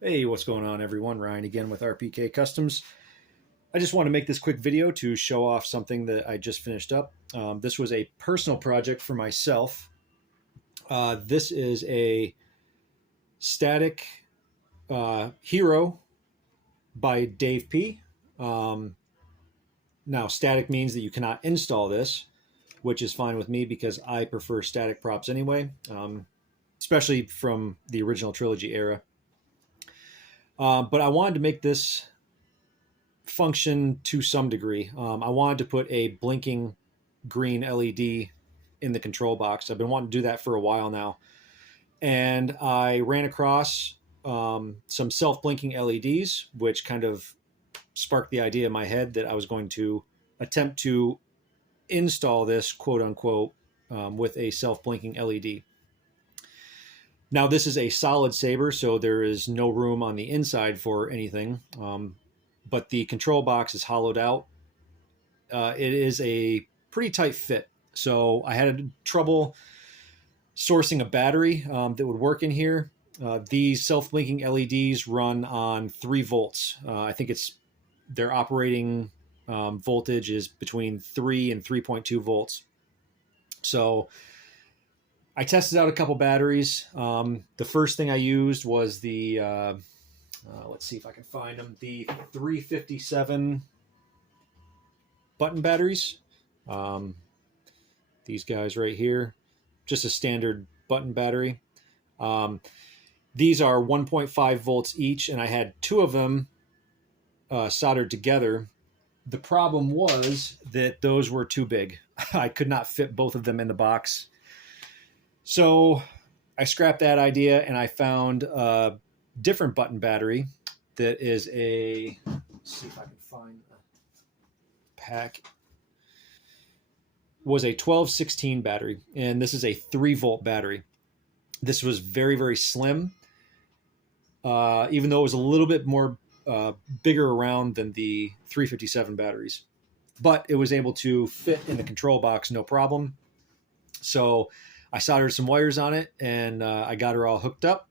Hey, what's going on, everyone? Ryan again with RPK Customs. I just want to make this quick video to show off something that I just finished up. This was a personal project for myself. This is a static hero by Dave P. Um, Now, static means that you cannot install this, which is fine with me because I prefer static props anyway, especially from the original trilogy era. But I wanted to make this function to some degree. I wanted to put a blinking green LED in the control box. I've been wanting to do that for a while now. And I ran across some self-blinking LEDs, which kind of sparked the idea in my head that I was going to attempt to install this, quote unquote, with a self-blinking LED. Now, this is a solid saber, so there is no room on the inside for anything. But the control box is hollowed out. It is a pretty tight fit. So I had trouble sourcing a battery that would work in here. These self-blinking LEDs run on 3 volts. I think their operating voltage is between 3 and 3.2 volts. So I tested out a couple batteries. The first thing I used was the let's see if I can find them. The 357 button batteries. These guys right here, just a standard button battery. These are 1.5 volts each, and I had 2 of them soldered together. The problem was that those were too big. I could not fit both of them in the box. So I scrapped that idea and I found a different button battery that is let's see if I can find the pack, was a 1216 battery, and this is a 3-volt battery. This was very, very slim, even though it was a little bit more bigger around than the 357 batteries. But it was able to fit in the control box, no problem. So I soldered some wires on it, and I got her all hooked up.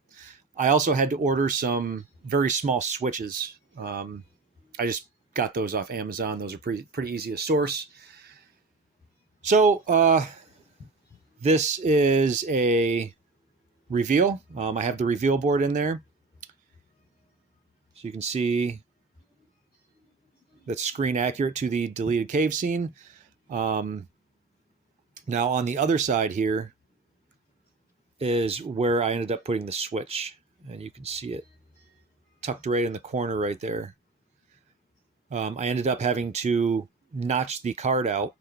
I also had to order some very small switches. I just got those off Amazon. Those are pretty easy to source. So this is a reveal. I have the reveal board in there. So you can see that's screen accurate to the deleted cave scene. Now on the other side here is where I ended up putting the switch. And you can see it tucked right in the corner right there. I ended up having to notch the card out,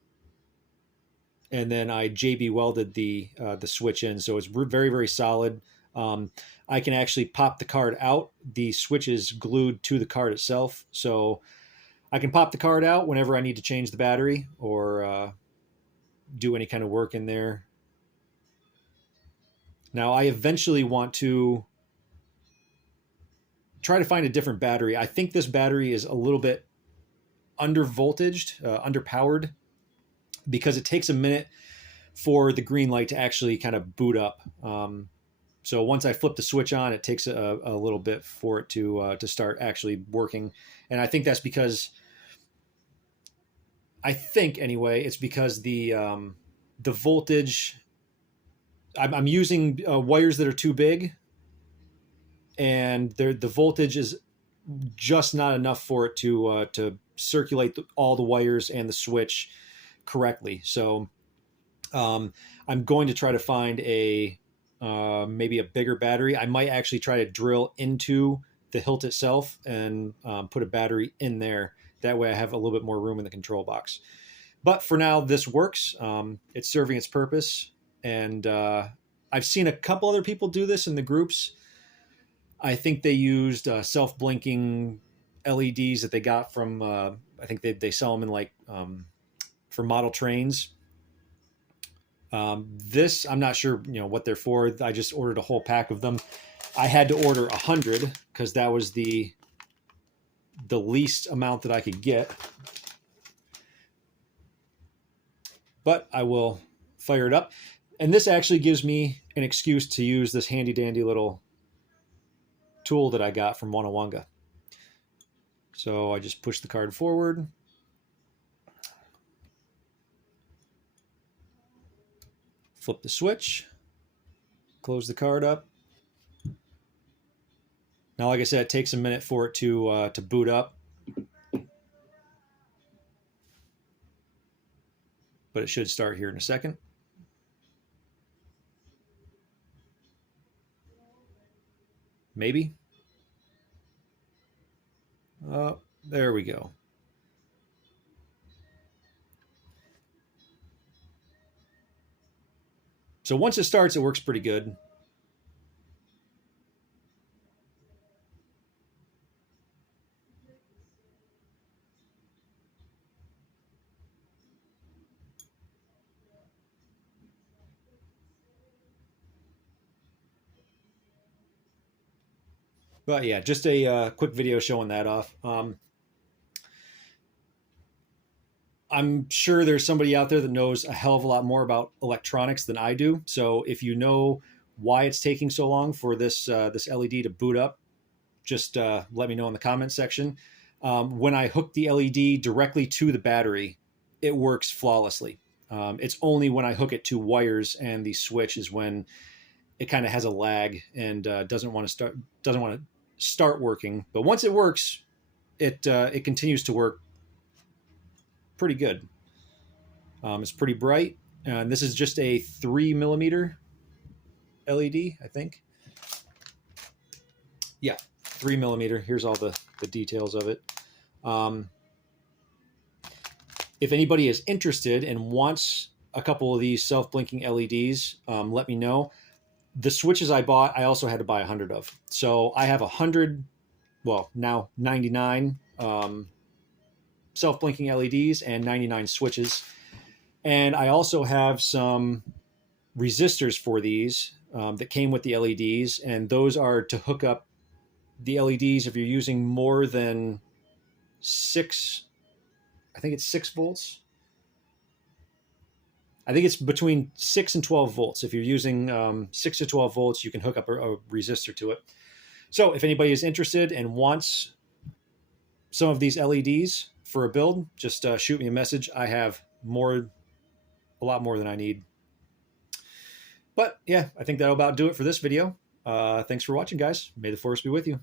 and then I JB welded the switch in, so it's very, very solid. I can actually pop the card out. The switch is glued to the card itself, so I can pop the card out whenever I need to change the battery or do any kind of work in there. Now, I eventually want to try to find a different battery. I think this battery is a little bit undervoltaged, underpowered, because it takes a minute for the green light to actually kind of boot up. So once I flip the switch on, it takes a little bit for it to start actually working. And I think that's because, I think anyway, it's because the voltage, I'm using wires that are too big, and the voltage is just not enough for it to circulate all the wires and the switch correctly. So I'm going to try to find maybe a bigger battery. I might actually try to drill into the hilt itself and put a battery in there. That way I have a little bit more room in the control box. But for now, this works. It's serving its purpose. And I've seen a couple other people do this in the groups. I think they used self-blinking LEDs that they got from, I think they sell them in like for model trains. This, I'm not sure, what they're for. I just ordered a whole pack of them. I had to order 100 because that was the least amount that I could get. But I will fire it up. And this actually gives me an excuse to use this handy dandy little tool that I got from WannaWanga. So I just push the card forward. Flip the switch. Close the card up. Now, like I said, it takes a minute for it to boot up. But it should start here in a second. Maybe. There we go. So once it starts, it works pretty good. But yeah, just a quick video showing that off. I'm sure there's somebody out there that knows a hell of a lot more about electronics than I do. So if you know why it's taking so long for this LED to boot up, just let me know in the comment section. When I hook the LED directly to the battery, it works flawlessly. It's only when I hook it to wires and the switch is when it kind of has a lag and doesn't want to start working. But once it works, it continues to work pretty good. It's pretty bright, and this is just a 3mm LED, I think. Yeah, 3mm. Here's all the details of it. If anybody is interested and wants a couple of these self-blinking LEDs, let me know. The switches I bought, I also had to buy 100 of. So I have 100, well, now 99 self-blinking LEDs and 99 switches. And I also have some resistors for these that came with the LEDs, and those are to hook up the LEDs if you're using more than 6, I think it's 6 volts. I think it's between 6 and 12 volts. If you're using 6 to 12 volts, you can hook up a resistor to it. So if anybody is interested and wants some of these LEDs for a build, just shoot me a message. I have a lot more than I need. But yeah, I think that'll about do it for this video. Thanks for watching, guys. May the force be with you.